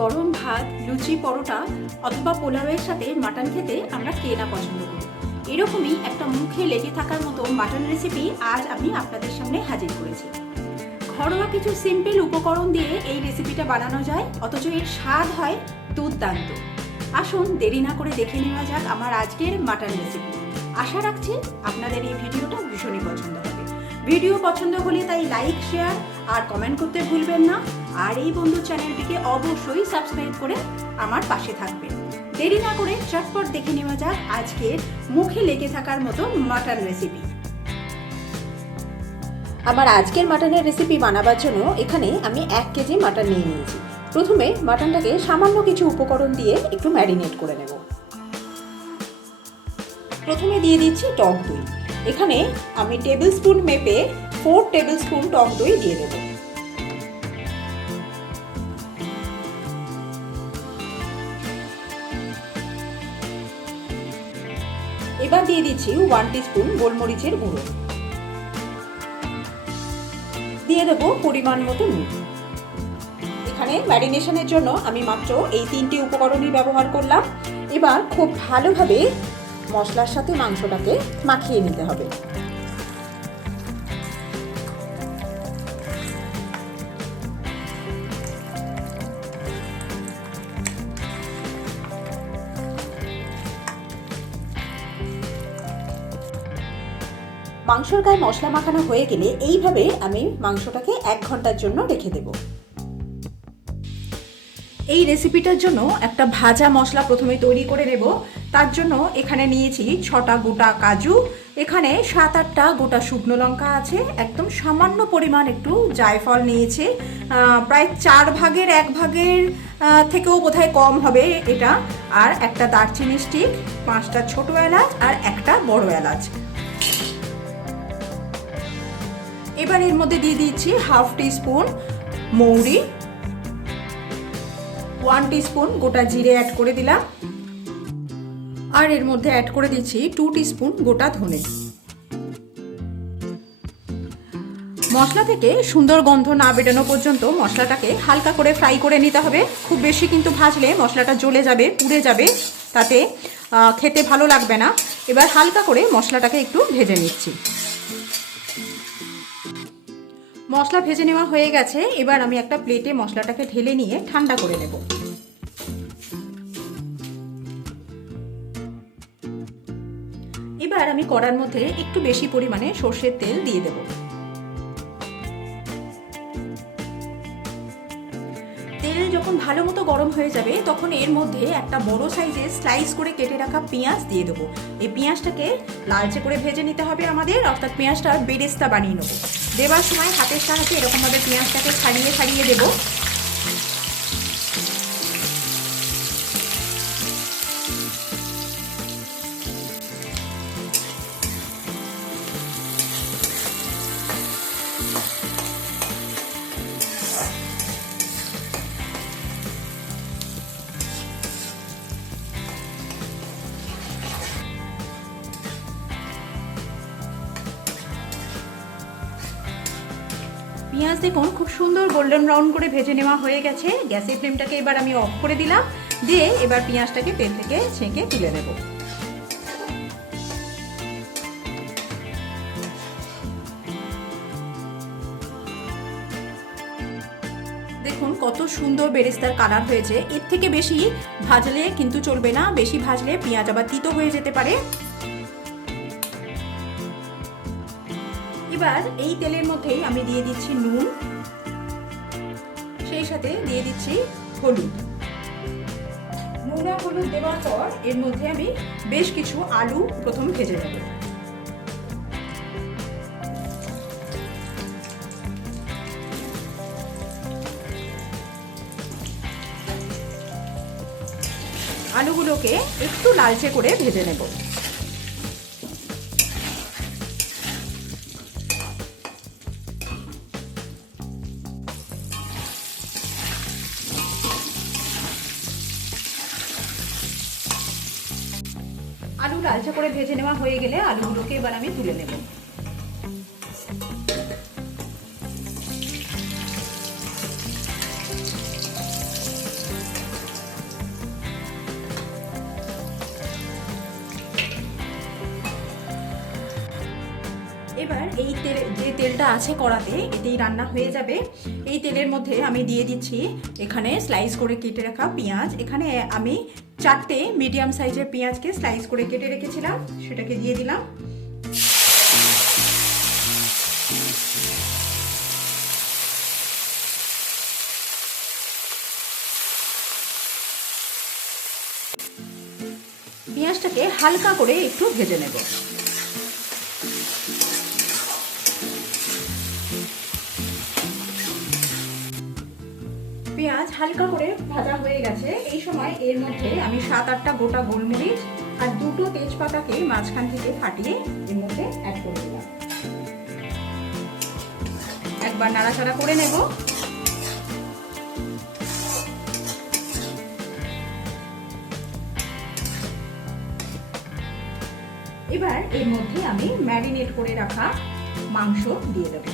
গরম ভাত, লুচি, পরোটা অথবা পোলাওয়ের সাথে মাটন খেতে আমরা কে না পছন্দ করি। এরকমই একটা মুখে লেগে থাকার মতো মাটন রেসিপি আজ আমি আপনাদের সামনে হাজির করেছি। ঘরোয়া কিছু সিম্পল উপকরণ দিয়ে এই রেসিপিটা বানানো যায়, অথচ এর স্বাদ হয় দুর্দান্ত। আসুন দেরি না করে দেখে নেওয়া যাক আমার আজকের মাটন রেসিপি। আশা রাখছি আপনাদের এই ভিডিওটা ভীষণই পছন্দ হবে। ভিডিও পছন্দ হলে তাই লাইক, শেয়ার আর কমেন্ট করতে ভুলবেন না। আর এই বন্ধু চ্যানেলটিকে অবশ্যই সাবস্ক্রাইব করে আমার পাশে থাকবেন। দেরি না করে চটপট দেখে নেওয়া যাক আজকের মুখে লেগে থাকার মতো মাটন রেসিপি। আমার আজকের মাটনের রেসিপি বানাবার জন্য এখানে আমি 1 কেজি মাটন নিয়ে নিয়েছি। প্রথমে মাটনটাকে সামান্য কিছু উপকরণ দিয়ে একটু ম্যারিনেট করে নেব। প্রথমে দিয়ে দিচ্ছি টক দই। এখানে আমি টেবিল স্পুন মেপে 4 টেবিল স্পুন টক দই দিয়ে দেব। এবার দিয়ে দিচ্ছি 1 টিস্পুন গোলমরিচের গুঁড়ো। দিয়ে দেবো পরিমাণ মতো নুন। এখানে ম্যারিনেশনের জন্য আমি মাত্র এই 3টি উপকরণই ব্যবহার করলাম। এবার খুব ভালোভাবে মশলার সাথে মাংসটাকে মাখিয়ে নিতে হবে। মাংসর গায়ে মশলা মাখানো হয়ে গেলে এইভাবে আমি মাংসটাকে 1 ঘন্টার জন্য রেখে দেব। এই রেসিপিটার জন্য একটা ভাজা মশলা প্রথমে তৈরি করে নেব। তার জন্য এখানে নিয়েছি 6টা গোটা কাজু, এখানে 7-8টা গোটা শুকনো লঙ্কা আছে, একদম সামান্য পরিমাণ একটু জায়ফল নিয়েছে, প্রায় 4 ভাগের 1 ভাগের থেকেও বোধহয় কম হবে এটা, আর একটা দারচিনি স্টিক, 5টা ছোট এলাচ আর একটা বড় এলাচ। এবার এর মধ্যে দিয়ে দিচ্ছি 1/2 টিস্পুন মৌরি, 1 টিস্পুন গোটা জিরে অ্যাড করে দিলাম, আর এর মধ্যে অ্যাড করে দিচ্ছি 2 টিস্পুন গোটা ধনে। মশলা থেকে সুন্দর গন্ধ না বেরোনো পর্যন্ত মশলাটাকে হালকা করে ফ্রাই করে নিতে হবে। খুব বেশি কিন্তু ভাজলে মশলাটা জ্বলে যাবে, পুড়ে যাবে, তাতে খেতে ভালো লাগবে না। এবার হালকা করে মশলাটাকে একটু ভেজে নিচ্ছি। মশলা ভেজে নেওয়া হয়ে গেছে। এবার আমি একটা প্লেটে মশলাটাকে ঢেলে নিয়ে ঠান্ডা করে নেব। এবার আমি কড়ার মধ্যে একটু বেশি পরিমাণে সর্ষের তেল দিয়ে দেব। তেল যখন ভালো মতো গরম হয়ে যাবে তখন এর মধ্যে একটা বড় সাইজের স্লাইস করে কেটে রাখা পেঁয়াজ দিয়ে দেবো। এই পেঁয়াজটাকে লালচে করে ভেজে নিতে হবে আমাদের, অর্থাৎ পেঁয়াজটা বেরেস্তা বানিয়ে নেবো। দেবার সময় হাতের সাহায্যে এরকমভাবে পেঁয়াজটাকে ছাড়িয়ে ছাড়িয়ে দেবো। পেঁয়াজ দেখুন খুব সুন্দর গোল্ডেন ব্রাউন করে ভেজে নেওয়া হয়ে গেছে। গ্যাসের ফ্লেমটাকে এবার আমি অফ করে দিলাম, দিয়ে এবার পেঁয়াজটাকে তেল থেকে ছেঁকে তুলে নেব। দেখুন কত সুন্দর বেরেস্তার কালার হয়েছে। এর থেকে বেশি ভাজলে কিন্তু চলবে না, বেশি ভাজলে পেঁয়াজ আবার তিতো হয়ে যেতে পারে। এবার এই তেলের মধ্যেই আমি দিয়ে দিচ্ছি নুন, সেই সাথে দিয়ে দিচ্ছি হলুদ। নুন আর হলুদ দেওয়ার পর এর মধ্যে আমি বেশ কিছু আলু প্রথম ভেজে নেব। আলুগুলোকে একটু লালচে করে ভেজে নেব। আলু লালচে করে ভেজে নেওয়া হয়ে গেলে আলুগুলোকে এবার আমি তুলে নেব। এই তেল, যে তেলটা আছে কড়াতে, এতেই রান্না হয়ে যাবে। এই তেলের মধ্যে আমি দিয়ে দিচ্ছি এখানে স্লাইস করে কেটে রাখা পেঁয়াজ। এখানে আমি 4টে মিডিয়াম সাইজের পেঁয়াজকে স্লাইস করে কেটে রেখেছিলাম, সেটাকে দিয়ে দিলাম। পেঁয়াজটাকে হালকা করে একটু ভেজে নেব। পেঁয়াজ হালকা করে ভাজা হয়ে গেছে। এই সময় এর মধ্যে আমি 7-8টা গোটা গোলমরিচ আর 2টো তেজপাতাকে মাঝখান থেকে ফাটিয়ে এর মধ্যে অ্যাড করে দিলাম। একবার নাড়াচাড়া করে নেব। এবার এর মধ্যে আমি ম্যারিনেট করে রাখা মাংস দিয়ে দেব।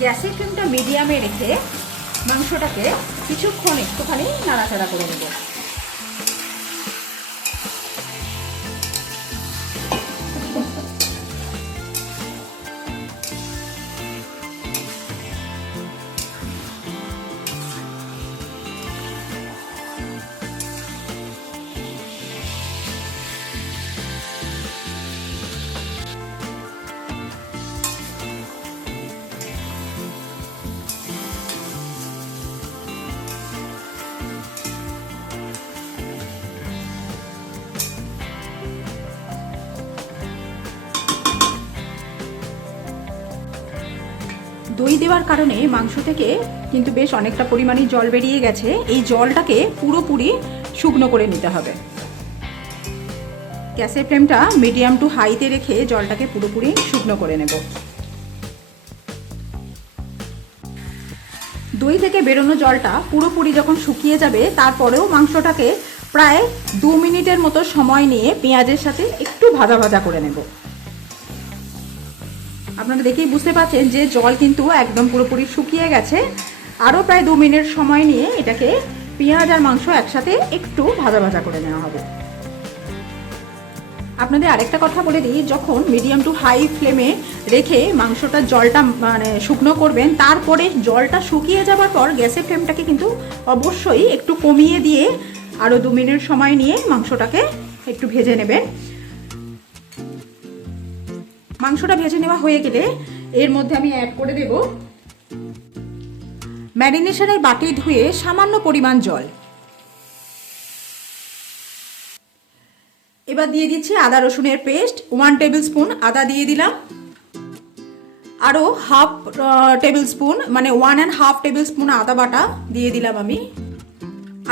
গ্যাসের ফ্লেমটা মিডিয়ামে রেখে মাংসটাকে কিছুক্ষণ একটুখানি নাড়াচাড়া করে নেব। দই দেওয়ার কারণে মাংস থেকে কিন্তু বেশ অনেকটা পরিমাণে জল বেরিয়ে গেছে। এই জলটাকে পুরোপুরি শুকনো করে নিতে হবে। গ্যাসের ফ্লেমটা মিডিয়াম টু হাইতে রেখে জলটাকে পুরোপুরি শুকনো করে নেব। দই থেকে বেরোনো জলটা পুরোপুরি যখন শুকিয়ে যাবে, তারপরেও মাংসটাকে প্রায় 2 মিনিটের মতো সময় নিয়ে পেঁয়াজের সাথে একটু ভাজা ভাজা করে নেব। আপনারা দেখেই বুঝতে পারছেন যে জল কিন্তু একদম পুরোপুরি শুকিয়ে গেছে। আরও প্রায় 2 মিনিট সময় নিয়ে এটাকে পেঁয়াজ আর মাংস একসাথে একটু ভাজা ভাজা করে নেওয়া হবে। আপনাদের আরেকটা কথা বলে দিই, যখন মিডিয়াম টু হাই ফ্লেমে রেখে মাংসটার জলটা শুকনো করবেন, তারপরে জলটা শুকিয়ে যাবার পর গ্যাসের ফ্লেমটাকে কিন্তু অবশ্যই একটু কমিয়ে দিয়ে আরও 2 মিনিট সময় নিয়ে মাংসটাকে একটু ভেজে নেবেন। মাংসটা ভেজে নেওয়া হয়ে গেলে এর মধ্যে আমি অ্যাড করে দেব ম্যারিনেশনের বাটি ধুয়ে সামান্য পরিমাণ জল। এবার দিয়ে দিচ্ছি আদা রসুনের পেস্ট, 1 টেবিল স্পুন আদা দিয়ে দিলাম। আরও হাফ টেবিল স্পুন মানে 1.5 টেবিল স্পুন আদা বাটা দিয়ে দিলাম আমি।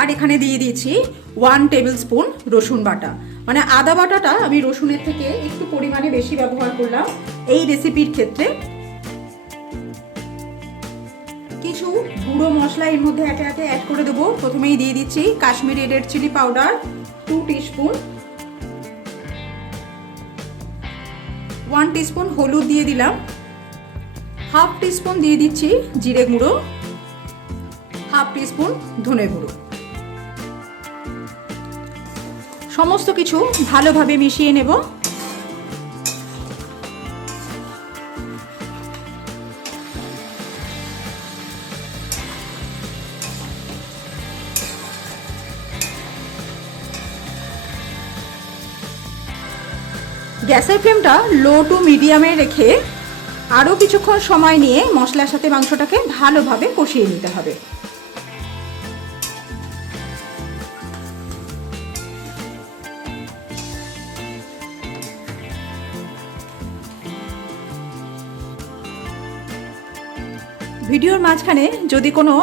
আর এখানে দিয়ে দিয়েছি 1 টেবিল স্পুন রসুন বাটা। মানে আদা বাটাটা আমি রসুনের থেকে একটু পরিমাণে বেশি ব্যবহার করলাম এই রেসিপির ক্ষেত্রে। কিছু গুঁড়ো মশলা এর মধ্যে একে একে অ্যাড করে দেবো। প্রথমেই দিয়ে দিচ্ছি Kashmiri red chilli powder 2 teaspoon, 1 teaspoon হলুদ দিয়ে দিলাম, হাফ টিস্পুন দিয়ে দিচ্ছি জিরে গুঁড়ো, হাফ টিস্পুন ধনে গুঁড়ো। সমস্ত কিছু ভালোভাবে মিশিয়ে নেব। গ্যাসের ফ্লেমটা লো টু মিডিয়ামে রেখে আরও কিছুক্ষণ সময় নিয়ে মশলার সাথে মাংসটাকে ভালোভাবে কষিয়ে নিতে হবে। ভিডিওর মাঝখানে যদি কোনো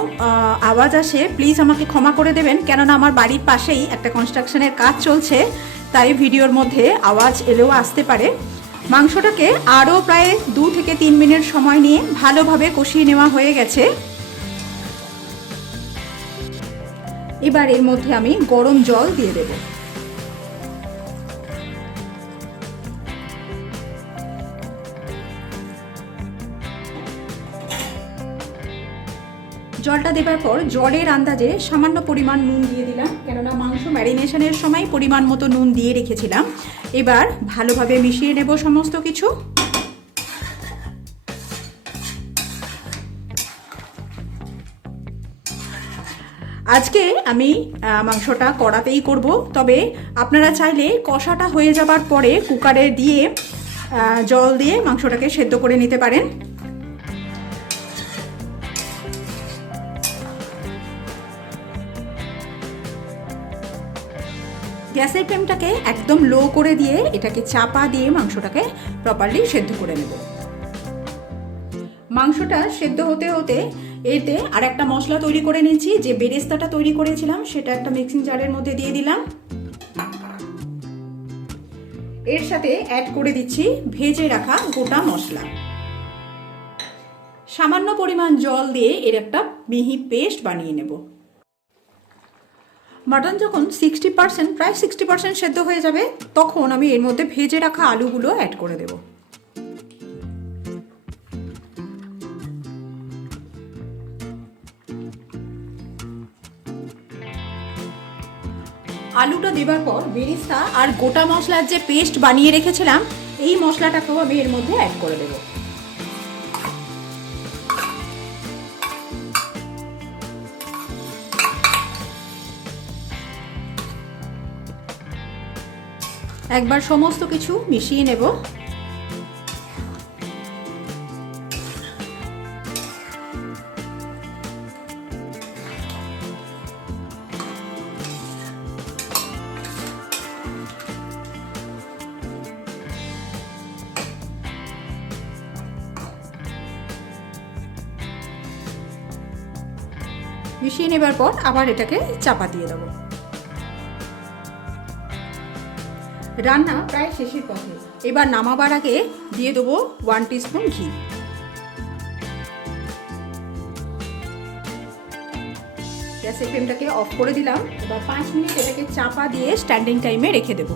আওয়াজ আসে প্লিজ আমাকে ক্ষমা করে দেবেন, কেননা আমার বাড়ির পাশেই একটা কনস্ট্রাকশনের কাজ চলছে, তাই ভিডিওর মধ্যে আওয়াজ এলেও আসতে পারে। মাংসটাকে আরও প্রায় 2 থেকে 3 মিনিট সময় নিয়ে ভালোভাবে কষিয়ে নেওয়া হয়ে গেছে। এবার এর মধ্যে আমি গরম জল দিয়ে দেব। জলটা দেবার পর জলের আন্দাজে সামান্য পরিমাণ নুন দিয়ে দিলাম, কেননা মাংস ম্যারিনেশনের সময় পরিমাণ মতো নুন দিয়ে রেখেছিলাম। এবার ভালোভাবে মিশিয়ে নেব সমস্ত কিছু। আজকে আমি মাংসটা কড়াতেই করব, তবে আপনারা চাইলে কষাটা হয়ে যাবার পরে কুকারে দিয়ে জল দিয়ে মাংসটাকে সেদ্ধ করে নিতে পারেন। গ্যাসের ফ্লেমটাকে একদম লো করে দিয়ে এটাকে চাপা দিয়ে মাংসটাকে প্রপারলি সেদ্ধ করে নেব। মাংসটা সেদ্ধ হতে হতে এতে আর একটা মশলা তৈরি করে নিচ্ছি। যে বেরেস্তাটা তৈরি করেছিলাম সেটা একটা মিক্সিং জারের মধ্যে দিয়ে দিলাম। এর সাথে অ্যাড করে দিচ্ছি ভেজে রাখা গোটা মশলা। সামান্য পরিমাণ জল দিয়ে এর একটা মিহি পেস্ট বানিয়ে নেব। মাটন যখন 60% প্রায় 60% সেদ্ধ হয়ে যাবে, তখন আমি এর মধ্যে ভেজে রাখা আলুগুলো অ্যাড করে দেব। আলুটা দেবার পর বেরেস্তা আর গোটা মশলার যে পেস্ট বানিয়ে রেখেছিলাম, এই মশলাটাকেও আমি এর মধ্যে অ্যাড করে দেব। একবার সমস্ত কিছু মিশিয়ে নেব। মিশিয়ে নেবার পর আবার এটাকে চাপা দিয়ে দেবো। রান্না প্রায় শেষের পথে। এবার নামাবার আগে দিয়ে দেবো 1 টিস্পুন ঘি। গ্যাসের ফ্লেমটাকে অফ করে দিলাম। এবার 5 মিনিট এটাকে চাপা দিয়ে স্ট্যান্ডিং টাইমে রেখে দেবো।